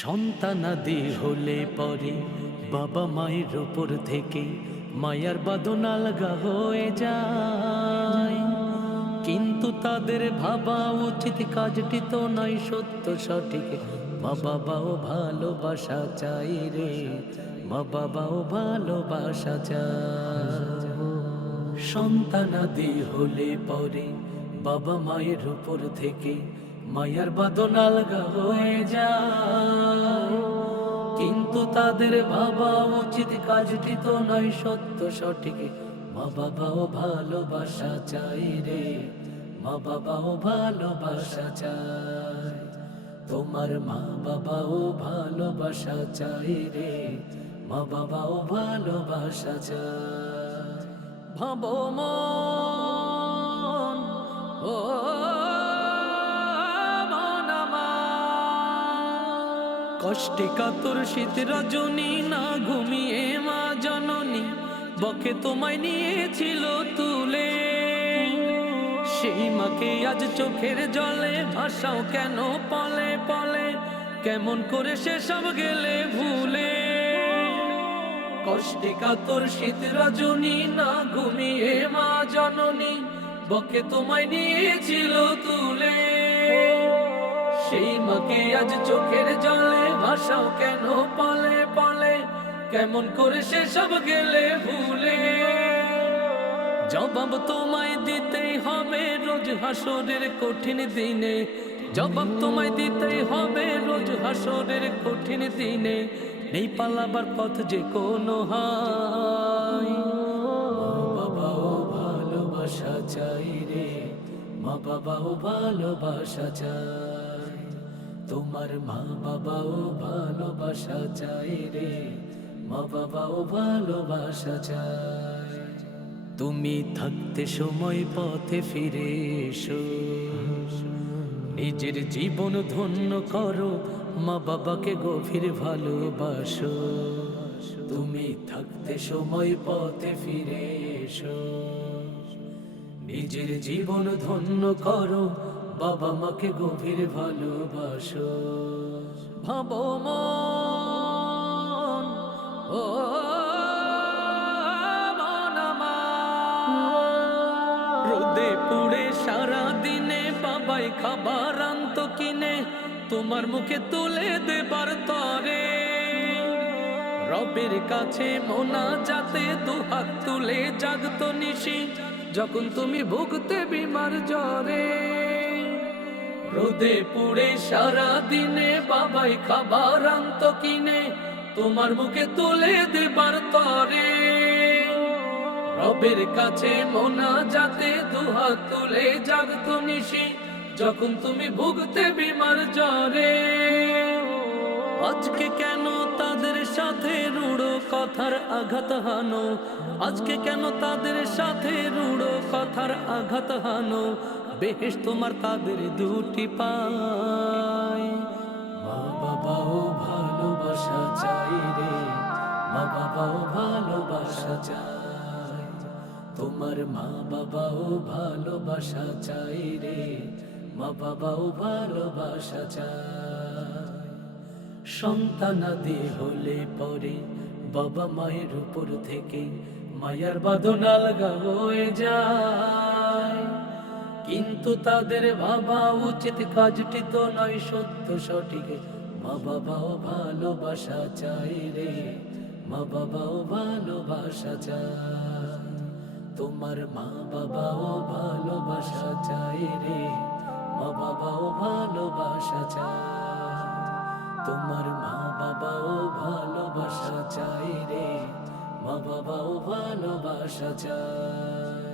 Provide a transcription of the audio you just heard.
সন্তানাদি হলে পরে বাবা মায়ের উপর থেকে মায়ার বাঁধন আলগা হয়ে যায়, কিন্তু তাদের ভাবা উচিত কাজটি তো নয় সত্য সঠিক। মা বাবাও ভালোবাসা চাই রে, মা বাবাও ভালোবাসা চায়। সন্তানাদি হলে পরে বাবা মায়ের উপর থেকে মায়ার বাঁধন আলগা হয়ে যায়, কিন্তু তাদের ভাবা উচিত কাজটি তো নয় সত্য সঠিক। মা বাবাও ভালোবাসা চাই রে, মা বাবাও ভালোবাসা চায়। তোমার মা বাবাও ভালোবাসা চাই রে, মা বাবাও ভালোবাসা চায়। ভাবো মন, ও মন আমার, কষ্টে কাতর শীত রজনী না ঘুমিয়ে মা জননী বকে তোমায় নিয়েছিল তুলে। সেই মাকে আজ চোখের জলে ভাসাও কেন পলে পলে, কেমন করে সে সব গেলে ভুলে। কষ্টে কাতর শীত রজনী না ঘুমিয়ে মা জননী বকে তোমায় নিয়েছিল তুলে। সেই মাকে আজ চোখের জলে ভাসাও কেন পলে পলে, কেমন করে সে সব গেলে ভুলে। জবাব তোমায় দিতেই হবে রোজ হাসরের কঠিন দিনে, জবাব তোমায় দিতেই হবে রোজ হাসরের কঠিন দিনে। নেই পালাবার পথ যে কোনো হায়। মা বাবাও ভালোবাসা চাই রে, মা বাবাও ভালোবাসা চাই। তোমার মা বাবাও ভালোবাসা চাই রে, মা বাবাও ভালোবাসা চাই। তুমি থাকতে সময় পথে ফিরে এসো, নিজের জীবন ধন্য করো, মা বাবাকে গভীর ভালোবাসো। তুমি থাকতে সময় পথে ফিরে এসো, নিজের জীবন ধন্য করো, বাবা মাকে গভীর ভালোবাসো। ভাবো মন, ও মন আমার, রোদে পুড়ে সারা দিনে বাবাই খাবার আনতো কিনে তোমার মুখে তুলে দেবার তরে। রবের কাছে মোনাজাতে দুহাত তুলে জাগতো নিশি যখন তুমি ভুগতে বিমার জ্বরে। রোদে পুড়ে সারা দিনে বাবাই খাবার আনতো কিনে তোমার মুখে তুলে দেবার তরে। রবের কাছে মোনাজাতে দুহাত তুলে জাগতো নিশি যখন তুমি ভুগতে বিমার জ্বরে। আজকে কেন তাদের সাথে রূঢ় কথার আঘাত হানো, আজকে কেন তাদের সাথে রূঢ় কথার আঘাত হানো। বেহেশত তোমার তাদের দুটি পায়। মা বাবাও ভালোবাসা চাই রে, মা বাবাও ভালোবাসা চাই। তোমার মা বাবাও ভালোবাসা চাই রে, মা বাবাও ভালোবাসা চায়। সন্তানাদি হলে পরে বাবা মায়ের উপর থেকে মায়ার বাঁধন আলগা হয়ে যায়, কিন্তু তাদের ভাবা উচিত কাজটি তো নয় সত্য সঠিক। মা বাবাও ভালোবাসা চাই রে, মা বাবাও ভালোবাসা চায়। তোমার মা বাবাও ভালোবাসা চাই রে, মা বাবাও ভালোবাসা চায়। তোমার মা বাবাও ভালোবাসা চাই রে, মা বাবাও ভালোবাসা চায়।